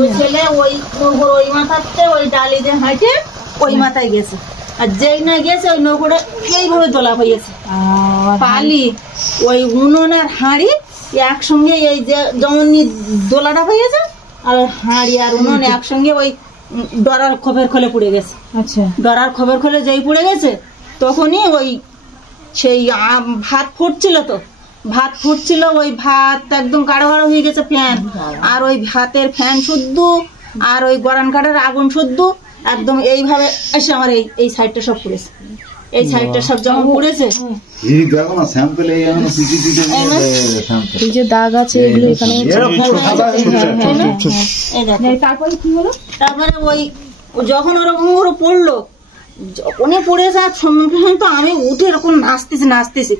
ওই ছেলে ওই ওই মাথাতে ওই ডালি যে হাঁটে ওই মাথায় গেছে, আর যেই না গেছে ওই নৌকোটা এইভাবে দোলা হয়েছে পালি ওই উনুনের হাঁড়ি একসঙ্গে, এই যে যেমন দোলাটা হয়েছে আর হাঁড়ি আর উনুন একসঙ্গে ওই ডরার খোপের খোলে পুড়ে গেছে। আচ্ছা, ডরার খোপের খোলে যেই পুড়ে গেছে তখনই ওই সেই ভাত ফুটছিল, তো ভাত ফুটছিল, ওই ভাত একদম গাঢ় গাঢ় হয়ে গেছে ফ্যান, আর ওই ভাতের ফ্যান শুদ্ধ আর ওই গরান কাঠের আগুন শুদ্ধ একদম এইভাবে এসে আমার এই সাইডটা সব পুড়েছে। এই সাইডটা সব যখন পুড়েছে এই যে দাগ আছে এগুলো এখানে। তারপরে কি হলো? তারপরে ওই যখন ওরকম করে পড়লো, যখনই পড়েছে আর সম্মুখীন তো আমি উঠে এরকম নাচতেছি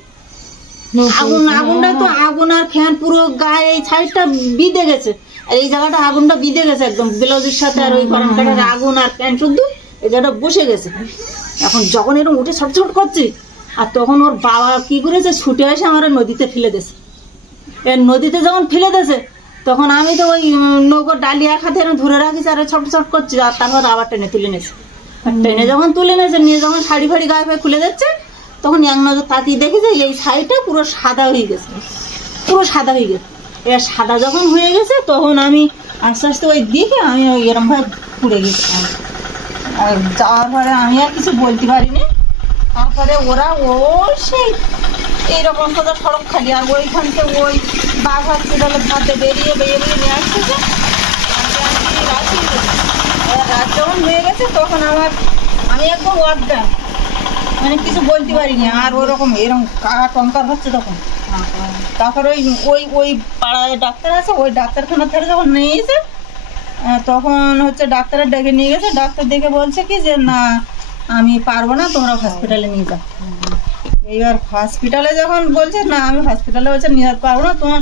আগুনটা তো আগুন আর ফ্যান পুরো গায়ে এই সাইডটা বিঁধে গেছে, আর এই জায়গাটা আগুনটা বিঁধে গেছে একদম ব্লাউজের সাথে, আর ওই গরম কাঠের আগুন আর ফ্যান শুদ্ধ এই জায়গাটা বসে গেছে। এখন যখন এরকম উঠে ছটছট করছি, আর তখন ওর বাবা কি করেছে ছুটে এসে আমার নদীতে ফেলে দিয়েছে। এর নদীতে যখন ফেলে দিয়েছে তখন আমি তো ওই নৌকোর ডালি এক হাতে ধরে রাখিস আর ছটছট করছি, আর তারপর আবার টেনে তুলে নিয়েছে। টেনে যখন তুলে নিয়েছে, নিয়ে যখন শাড়ি ফাড়ি গায়ে ফায়ে খুলে যাচ্ছে, তখন এক নজর তাকিয়ে দেখি যে এই সাইডটা পুরো সাদা হয়ে গেছে, পুরো সাদা হয়ে গেছে। এবার সাদা যখন হয়ে গেছে তখন আমি আস্তে আস্তে ওই দিকে আমি ওই এরম ভাবে পুড়ে গেছি। আর যাওয়ার পরে আমি আর কিছু বলতে পারিনি। তারপরে ওরা ওই সেই এইরকম সোজা সড়ক খালি, আর ওইখান থেকে ওই বাঘ হসপিটালের ধাতে বেরিয়ে নিয়ে আসতেছে। রাত যখন হয়ে গেছে তখন আমি একদম অজ্ঞান, মানে কিছু বলতে পারিনি। আর ওরকম এরকম কারা টঙ্কার হচ্ছে তখন। তারপরে ওই পাড়ায় ডাক্তার আছে, ওই ডাক্তারখানার ধারে যখন নিয়ে গেছে তখন হচ্ছে ডাক্তারের ডেকে নিয়ে গেছে। ডাক্তার দেখে বলছে কি যে না আমি পারবো না, তোমরা হসপিটালে নিয়ে যাও। এইবার হসপিটালে যখন বলছে না আমি হসপিটালে বলছে নিয়ে যেতে পারবো না, তোমার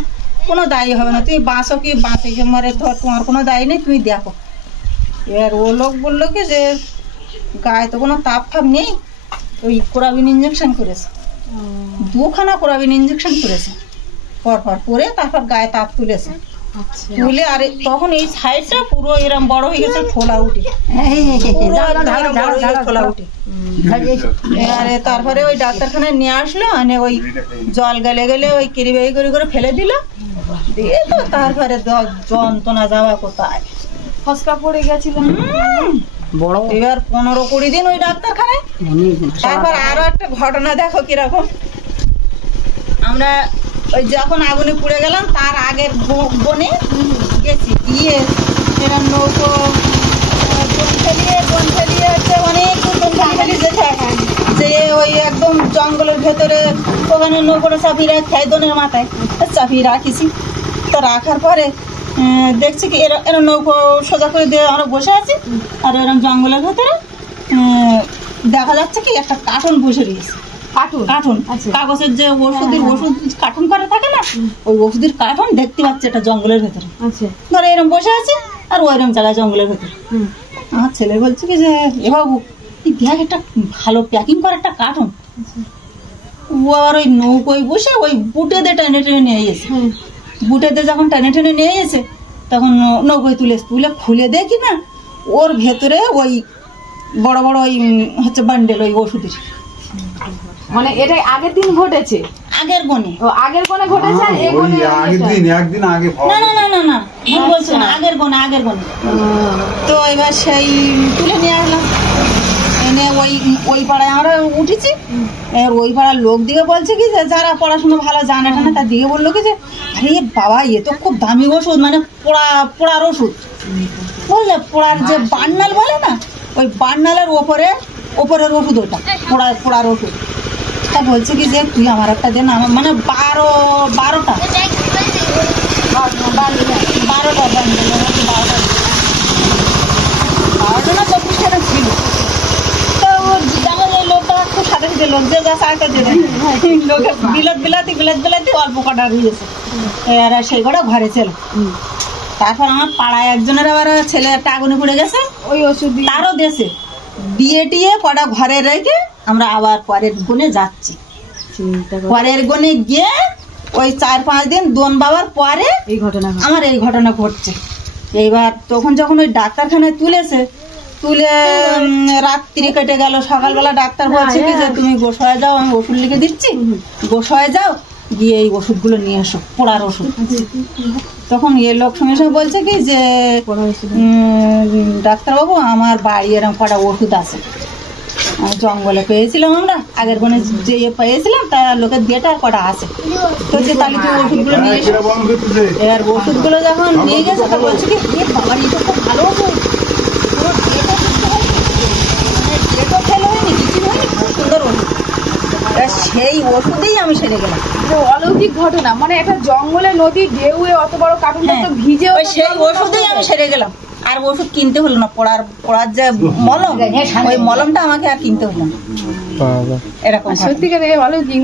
কোনো দায়ী হবে না, তুমি বাঁচো কি বাঁচে কি মরে তোমার কোনো দায়ী নেই, তুমি দেখো। এবার ও লোক বললো কি যে গায়ে তো কোনো তাপ ফাপ নেই, ওই কোরাবিন ইঞ্জেকশন করেছে, 2খানা কোরাবিন ইঞ্জেকশন করেছে পরপর করে, তারপর গায়ে তাপ তুলেছে। তুলে আর তখন এই সাইডটা পুরো এরম বড় হয়ে গেছে, ফোলা উঠে ফোলা উঠে। আরে তারপরে ওই ডাক্তারখানায় নিয়ে আসলো, মানে ওই জল গেলে গেলে ওই কেরিবাই করে ফেলে দিল, দিয়ে তো তারপরে যন্ত্রণা যাওয়া কোথায়, ফসকা পড়ে গেছিল বড়। এবার 15-20 দিন ওই ডাক্তারখানায়। তারপর আরো একটা ঘটনা দেখো কিরকম। আমরা ওই যখন আগুনে পুড়ে গেলাম তার আগের বনে গেছি, গিয়ে এরকম নৌকো বন ফেলিয়ে হচ্ছে অনেক যে ওই একদম জঙ্গলের ভেতরে ওখানে নৌকোটা চাপিয়ে রাখি দনের মাথায় চাপিয়ে রাখিছি। তো রাখার পরে দেখছি কি এরম নৌকো সোজা করে দিয়ে আমরা বসে আছি, আর এরকম জঙ্গলের ভেতরে দেখা যাচ্ছে কি একটা কার্টুন বসে রয়েছে। কার্টুন কাগজের যে ওষুধ কার্টুন করা থাকে না, ওই ওষুধের কার্টুন দেখতে পাচ্ছে একটা জঙ্গলের ভেতরে। ধরো এরকম বসে আছে আর ওইরকম জায়গায় জঙ্গলের ভেতরে। আমার ছেলে বলছে কি যে এ বাবু দেখ একটা ভালো প্যাকিং করা একটা কার্টুন। ও আর ওই নৌকোয় বসে ওই বুটে দিয়ে টেনে নিয়ে গেছে। বুটে দিয়ে যখন টেনে নিয়ে গেছে তখন নৌকোয় তুলে খুলে দেখি না ওর ভেতরে ওই বড় বড় ওই হচ্ছে বান্ডেল ওই ওষুধের। মানে এটা আগের দিন ঘটেছে, আগের বনে ঘটেছে। না ভুল বলছি না, আগের বনে। তো এবার সেই তুলে নিয়ে আসলাম, এনে ওই পাড়ায় আমরা উঠেছি। ওই পাড়ার লোক দিকে বলছে কি যে যারা পড়াশোনা ভালো জানে টানে তার দিকে বললো কি যে আরে বাবা এ তো খুব দামি ওষুধ, মানে পোড়ার ওষুধ, বুঝলে? পোড়ার যে বান্নাল বলে না, ওই বান্নালের ওপরের ওষুধ, ওটা পোড়ার ওষুধ। তা বলছে কি যে তুই আমার একটা দে না, আমার মানে 12টা না 24টা ছিল। তো জানো লোকটা খুব সাথে সাথে লোক যে যা চারটা দেবে লোকের বিলাতি অল্প কটা রয়েছে, এরা সেই কটা ঘরে ছিল। তারপর আমার পাড়ায় একজনের আবার ছেলে একটা আগুনে পড়ে গেছে, ওই ওষুধ তারও দেশে দিয়ে টিয়ে কটা ঘরে রেখে আমরা আবার পরের গুণে যাচ্ছি। পরের গুণে গিয়ে ওই 4-5 দিন দোন বাবার পরে আমার এই ঘটনা ঘটছে। এইবার তখন যখন ওই ডাক্তারখানায় তুলে রাত্রি কেটে গেল, সকালবেলা ডাক্তার বলছে কি যে তুমি গোসায় যাও, আমি ওষুধ লিখে দিচ্ছি, গোসায় যাও, গিয়ে এই ওষুধগুলো নিয়ে এসো, পোড়ার ওষুধ। তখন এ লোক সঙ্গে সঙ্গে বলছে কি যে ডাক্তারবাবু আমার বাড়ি এরকম কটা ওষুধ আছে, জঙ্গলে পেয়েছিলাম আমরা, আগের বনে যে পেয়েছিলাম তার লোকের দিয়েটা আর কটা আছে, তো যে তাহলে তুমি ওষুধগুলো নিয়ে এসো। এবার ওষুধগুলো যখন নিয়ে গেছে তা বলছে কি বাবার এটা খুব ভালো ওষুধ, ডেটও ফেল হয়নি, কিছু হয়নি, খুব সুন্দর ওষুধ। সেই ওষুধেই আমি সেরে গেলাম। অলৌকিক ঘটনা, মানে একটা জঙ্গলে নদী ঢেউয়ে অত বড় কার্টুনটা তো ভিজে, সেই ওষুধেই আমি সেরে গেলাম। আর ওষুধ কিনতে হলো না, পড়ার যে মলম, ওই মলমটা আমাকে আর কিনতে হলো না। এরকম সত্যিকার অলৌকিক।